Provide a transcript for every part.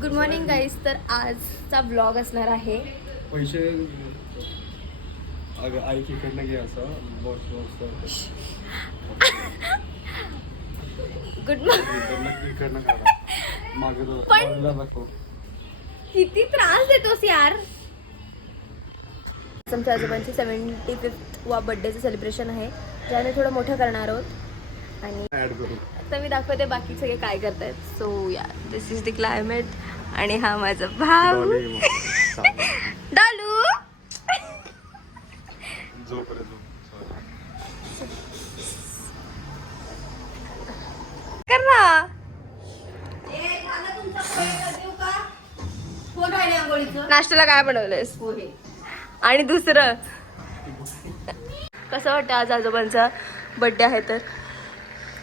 Good morning guys तर आजचा blog असणार आहे. पैसे घे असं. गुड मॉर्निंग किती त्रास देतोस यार. आजोबांची सेवन्टी फिफ्थ वा बड्डेचं सेलिब्रेशन आहे. ज्याने थोडं मोठं करणार आहोत. आणि ऍड करू. आता मी दाखवते बाकी सगळे काय करतायत. सो या दिस इज द क्लायमेट आणि हा माझा भाऊ. डॉली. कर ना. नाश्त्याला काय बनवलंयस? आणि दुसरं? कसं वाटतं आज आजोबांचा बर्थडे आहे तर?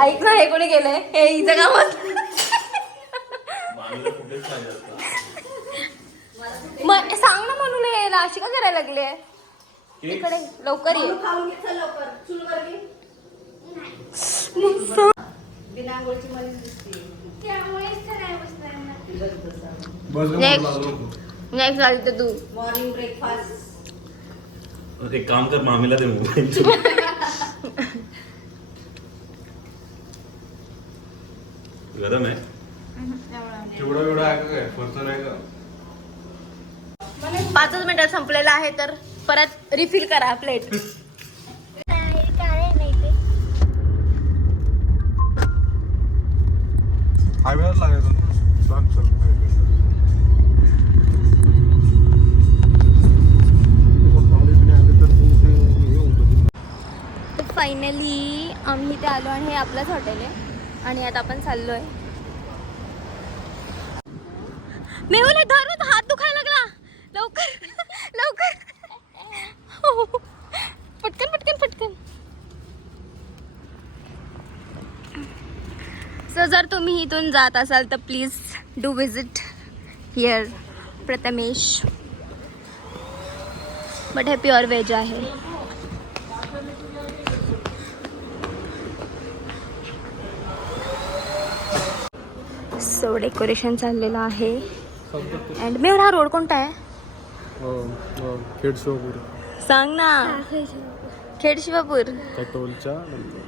ऐक ना हे कोणी केलंय? हे हिचं काम असतं मग सांग ना म्हणून यायला अशी का करायला लागले इकडे लवकर ये. होतं. नेक्स्ट झाली तर तू. मॉर्निंग ब्रेकफास्ट एक काम कर मामीला दे मोबाईल. गरम आहे. आहे का काय? फरचं नाही का? पाचच मिनिटात संपलेला आहे तर परत रिफिल करा प्लेट हायवेलाच लागायचं आलो आणि हे आपलंच हॉटेल आहे. आणि आता आपण चाललोय. मेहुल धरून हात दुखायला लागला. लवकर लवकर. हो, हो, हो. पटकन पटकन पटकन. सो जर तुम्ही इथून जात असाल तर please do visit here Prathamesh. But हे प्युअर व्हेज आहे. सो डेकोरेशन चाललेलं आहे. अँड मेवर हा रोड कोणता आहे? हो, हो, खेड सांग ना. खेड शिवापूर. त्या टोलच्या नंतर.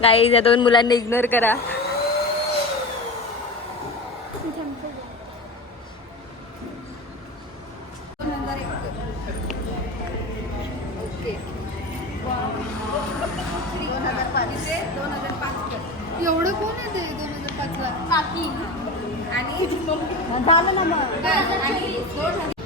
गाई या दोन मुलांनी इग्नोर करा. पाच ला झालं ना मग. त्या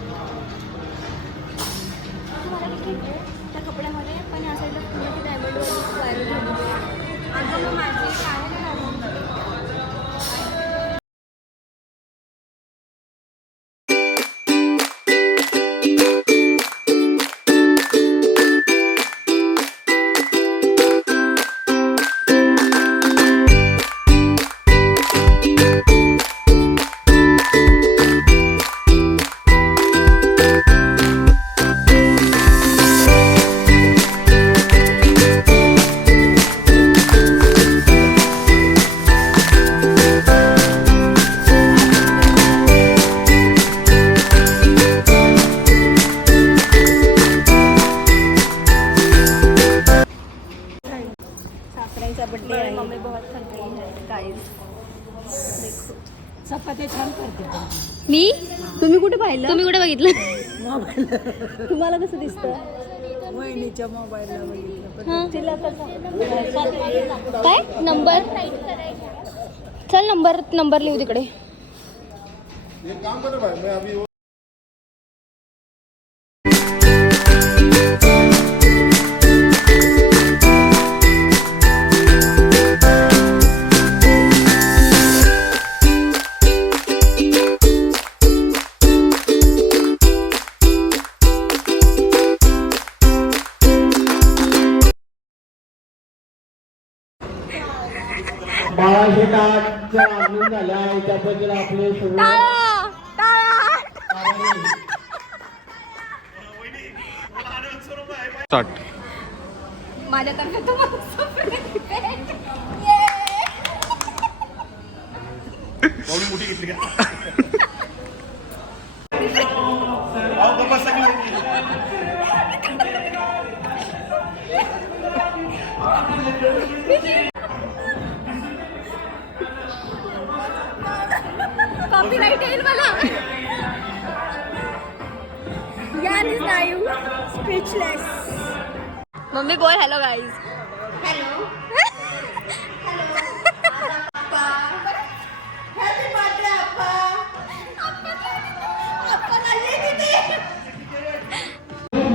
बघितलं तुम्हाला कसं दिसतं? वहिनीच्या मोबाईलला बघितलं. हां. काय? नंबर चल नंबर नंबर लिहू तिकडे. एक काम करो भाई मैं अभी वो बाळाशेठांचं आगमन झालं आहे त्याबद्दल आपले सर्व टाळा टाळा स्टार्ट माझ्यातर्फे तुम्हाला surprise भेट. Yay! कॉपीराइट येईल मला. यान इज नायू स्पीचलेस मम्मी बोल हॅलो गाईज हॅलो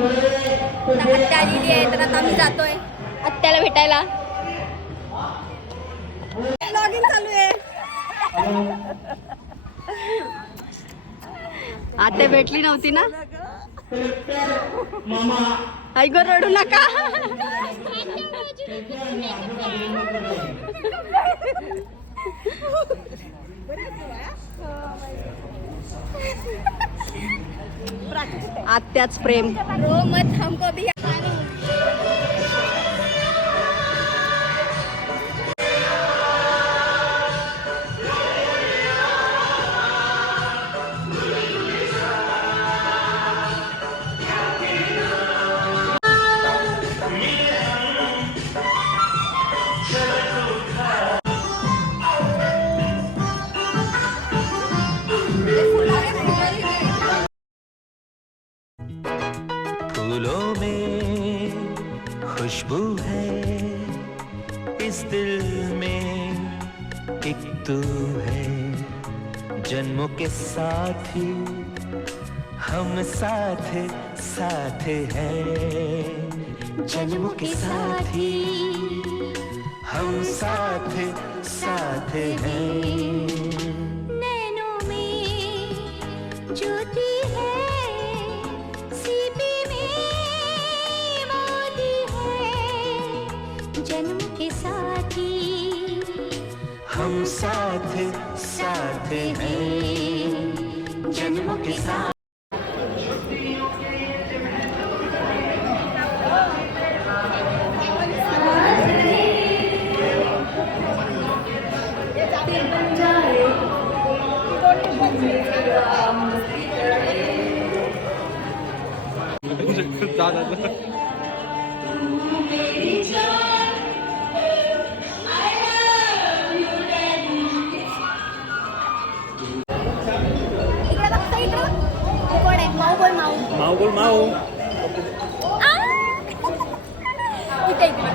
आत्या आलेली आहे तर आता आम्ही जातोय आत्याला भेटायला. चालू आहे. आत्या भेटली नव्हती ना? आई गो रडू नका. आत्याच प्रेम. साथी हम साथ साथ हैं। जन्मों के साथी हम साथ साथ हैं। नैनों में ज्योति है सीपी में मोती है। जन्म के साथी हम साथ साथ हैं। जन्मों के साथ माऊ बोल माऊ माऊ बोल माऊ! इथे इकडे.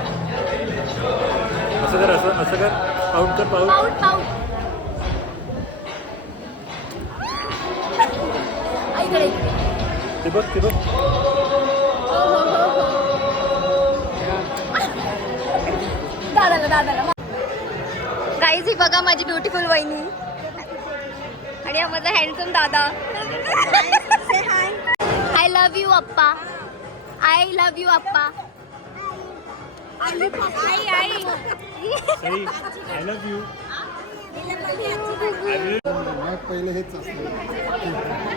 असं कर असं असं कर. पाऊट कर पाऊट पाऊट पाऊट इकडे इकडे. ते बघ ते बघ. हो हो हो दादाला दादाला गाईज ही बघा माझी ब्युटिफुल वहिनी. आणि हा माझा हँडसम दादा. आय लव्ह यू अप्पा आय लव्ह यू अप्पा आई आई. आय लव्ह यू पहिले हेच असतं.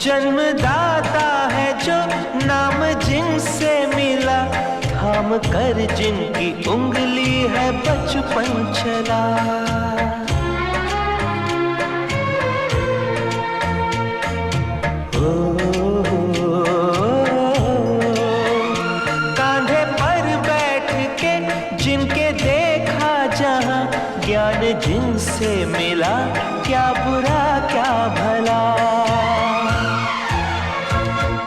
जन्मदाता है जो नाम जिनसे मिला थाम कर जिनकी उंगली है बचपन चला पर बैठ के जिनके देखा जहाँ, ज्ञान जिनसे मिला, क्या बुरा, क्या भला।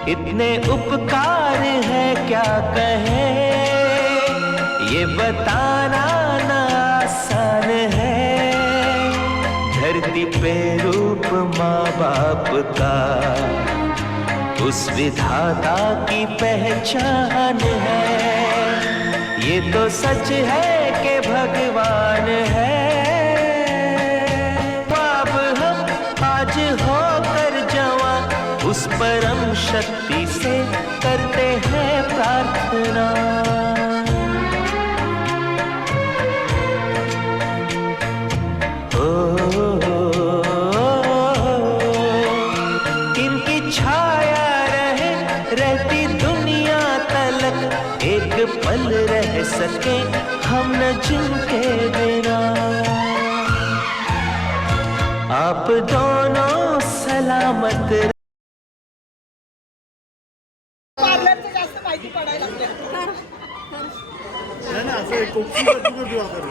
इतने उपकार है क्या कहे? ये बताना ना आसान है। धरती पे रूप माँ बाप का उस विधाता की पहचान है। ये तो सच है कि भगवान है। शक्ति से करते हैं प्रार्थना। छाया रहे दुनिया तलक। एक पल रह सके हम न जिनके बिना। आप दोनों नाही ना असं एक कोपी करतो का तू आपण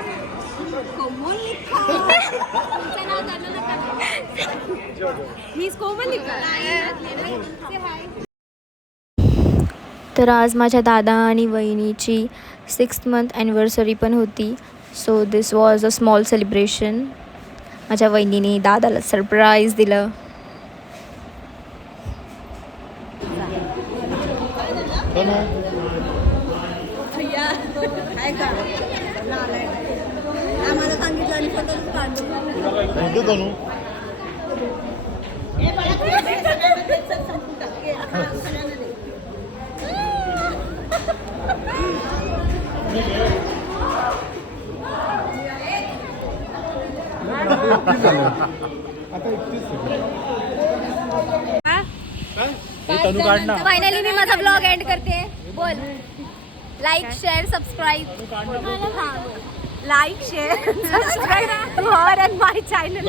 तर आज माझ्या दादा आणि वहिनीची सिक्स मंथ ॲनिव्हर्सरी पण होती. So this was a small celebration माझ्या वहिनीने दादाला सरप्राईज दिलं. आम्हाला सांगितलं आणि स्वतःच काढतो थँक्यू तनू आता एकटीच तनू काढ ना. फायनली मी माझा ब्लॉग एंड करते. बोल. Like share subscribe like share subscribe to her and my channel